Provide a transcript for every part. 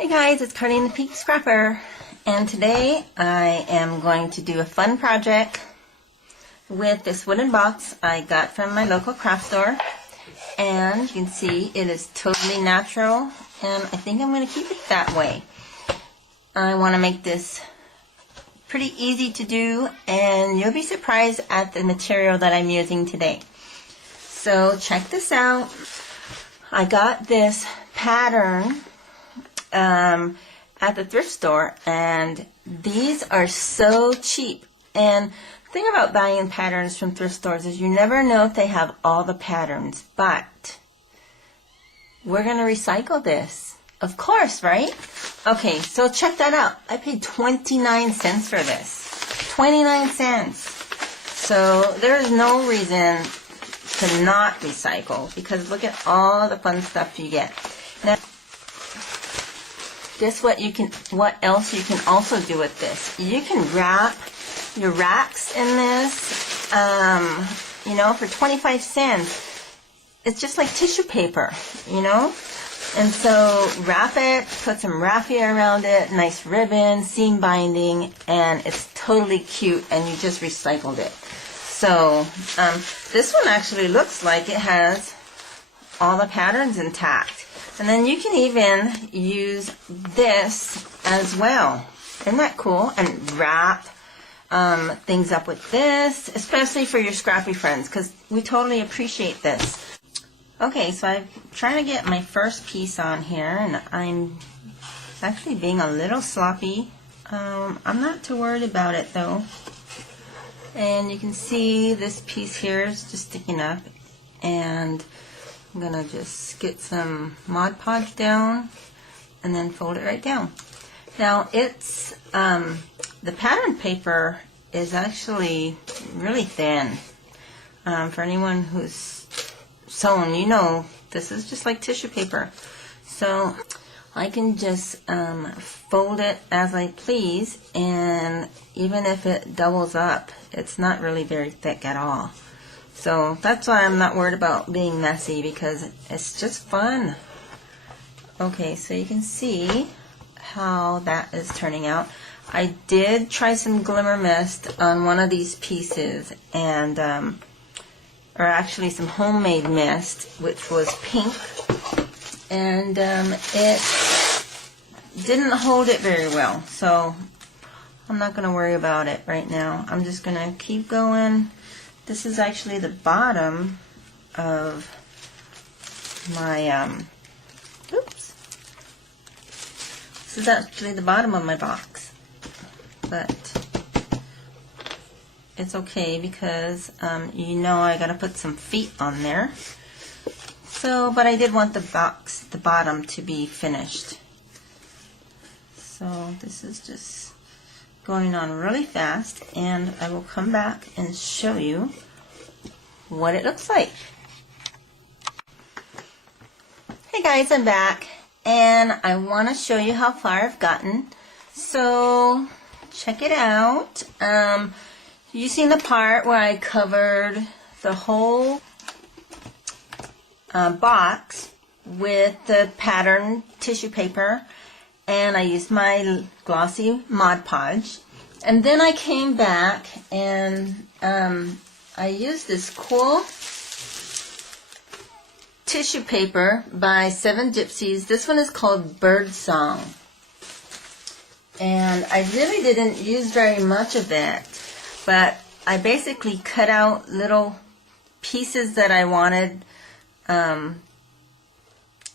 Hey guys, it's Carly the Pink Scrapper, and today I am going to do a fun project with this wooden box I got from my local craft store. And you can see it is totally natural, and I think I'm going to keep it that way. I want to make this pretty easy to do, and you'll be surprised at the material that I'm using today. So check this out. I got this pattern at the thrift store, and these are so cheap. And the thing about buying patterns from thrift stores is you never know if they have all the patterns, but we're going to recycle this. Of course, right? Okay, so check that out. I paid 29 cents for this. 29 cents. So there's no reason to not recycle, because look at all the fun stuff you get. Now, guess what else you can also do with this? You can wrap your racks in this, you know, for 25 cents. It's just like tissue paper, you know? And so wrap it, put some raffia around it, nice ribbon, seam binding, and it's totally cute, and you just recycled it. So this one actually looks like it has all the patterns intact. And then you can even use this as well. Isn't that cool? And wrap things up with this, especially for your scrappy friends, because we totally appreciate this. Okay, so I'm trying to get my first piece on here, and I'm actually being a little sloppy. I'm not too worried about it though. And you can see this piece here is just sticking up, and I'm going to just get some Mod Podge down and then fold it right down. Now it's, the pattern paper is actually really thin. For anyone who's sewn, you know this is just like tissue paper. So I can just fold it as I please, and even if it doubles up, it's not really very thick at all. So that's why I'm not worried about being messy, because it's just fun. Okay, so you can see how that is turning out. I did try some glimmer mist on one of these pieces, and or actually some homemade mist, which was pink, and it didn't hold it very well. So I'm not going to worry about it right now. I'm just going to keep going. This is actually the bottom of my, oops. This is actually the bottom of my box. But it's okay, because you know I got to put some feet on there. So, but I did want the bottom to be finished. So this is just going on really fast, and I will come back and show you what it looks like. Hey guys, I'm back, and I want to show you how far I've gotten. So check it out. You seen the part where I covered the whole box with the pattern tissue paper, and I used my glossy Mod Podge. And then I came back and I used this cool tissue paper by Seven Gypsies. This one is called Bird Song. And I really didn't use very much of it, but I basically cut out little pieces that I wanted on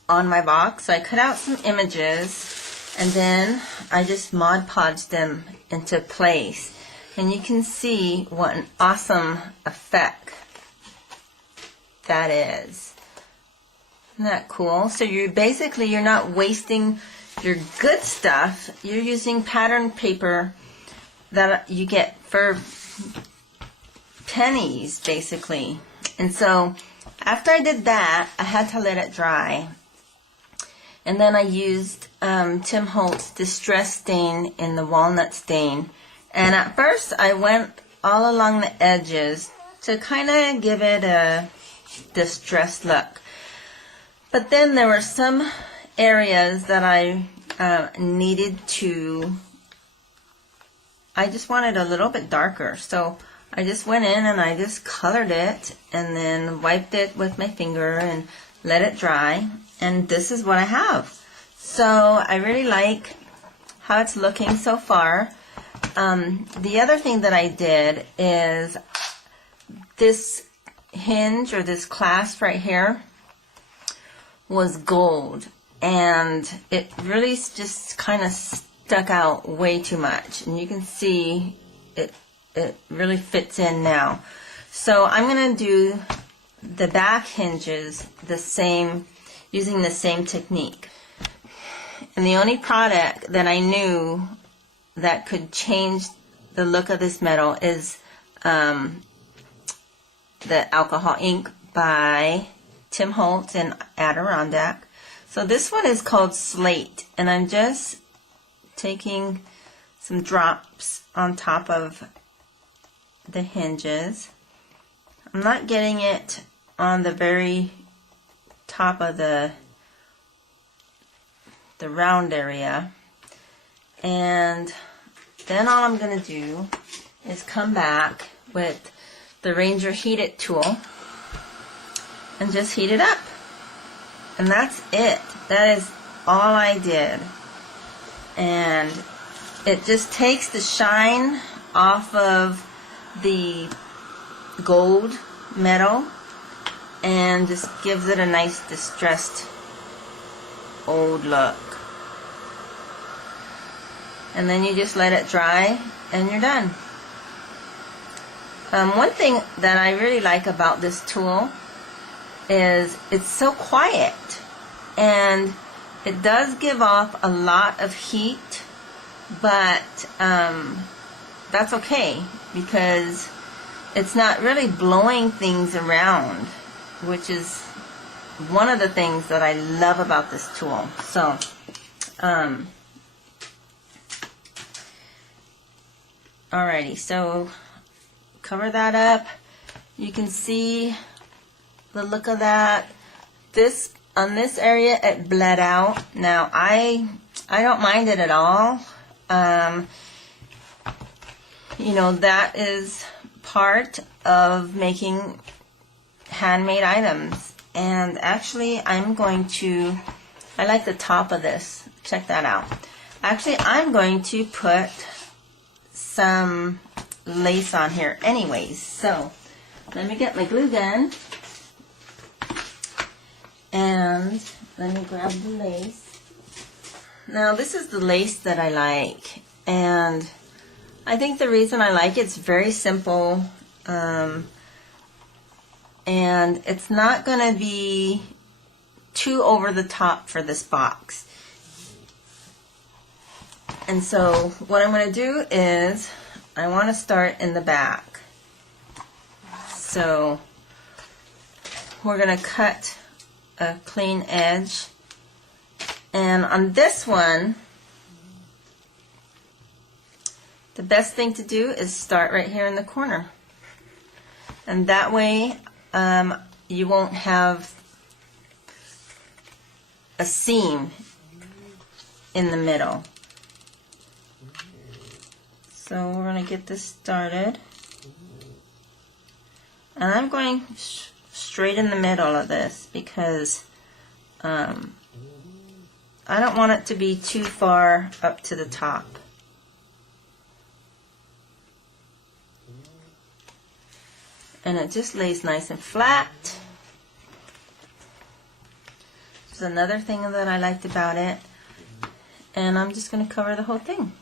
my box. So I cut out some images, and then I just Mod Podged them into place. And you can see what an awesome effect that is. Isn't that cool? So you're not wasting your good stuff. You're using pattern paper that you get for pennies, basically. And so after I did that, I had to let it dry. And then I used Tim Holtz Distress Stain in the Walnut Stain. And at first I went all along the edges to kind of give it a distressed look. But then there were some areas that I needed to, I just wanted a little bit darker. So I just went in and I just colored it and then wiped it with my finger and let it dry. And this is what I have. So I really like how it's looking so far. The other thing that I did is this hinge or this clasp right here was gold, and it really just kind of stuck out way too much, and you can see it really fits in now. So I'm going to do the back hinges the same, using the same technique. And the only product that I knew that could change the look of this metal is the alcohol ink by Tim Holtz and Adirondack. So this one is called Slate, and I'm just taking some drops on top of the hinges. I'm not getting it on the very top of the round area. And then all I'm going to do is come back with the Ranger Heat It tool and just heat it up. And that's it. That is all I did. And it just takes the shine off of the gold metal and just gives it a nice distressed old look. And then you just let it dry and you're done. One thing that I really like about this tool is it's so quiet, and it does give off a lot of heat, but that's okay because it's not really blowing things around, which is one of the things that I love about this tool. So alrighty, so cover that up. You can see the look of that. This, on this area, it bled out. Now I don't mind it at all. You know, that is part of making handmade items. And actually I'm going to, I like the top of this. Check that out. Actually, I'm going to put some lace on here anyways. So let me get my glue gun and let me grab the lace. Now this is the lace that I like, and I think the reason I like it's very simple, and it's not going to be too over the top for this box. And so what I'm going to do is I want to start in the back. So we're going to cut a clean edge, and on this one the best thing to do is start right here in the corner, and that way you won't have a seam in the middle. So we're going to get this started, and I'm going straight in the middle of this because I don't want it to be too far up to the top. And it just lays nice and flat. This is another thing that I liked about it. And I'm just going to cover the whole thing.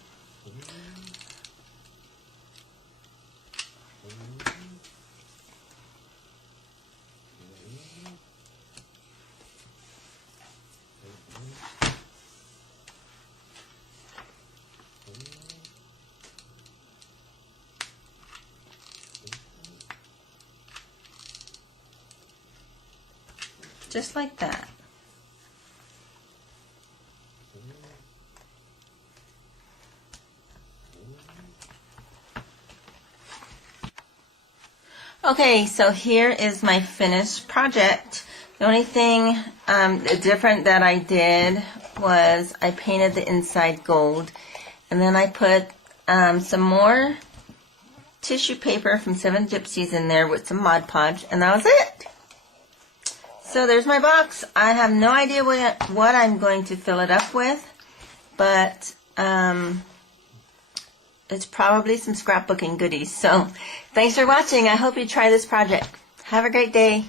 Just like that. Okay, so here is my finished project. The only thing different that I did was I painted the inside gold, and then I put some more tissue paper from Seven Gypsies in there with some Mod Podge, and that was it. So there's my box. I have no idea what I'm going to fill it up with, but it's probably some scrapbooking goodies. So thanks for watching. I hope you try this project. Have a great day.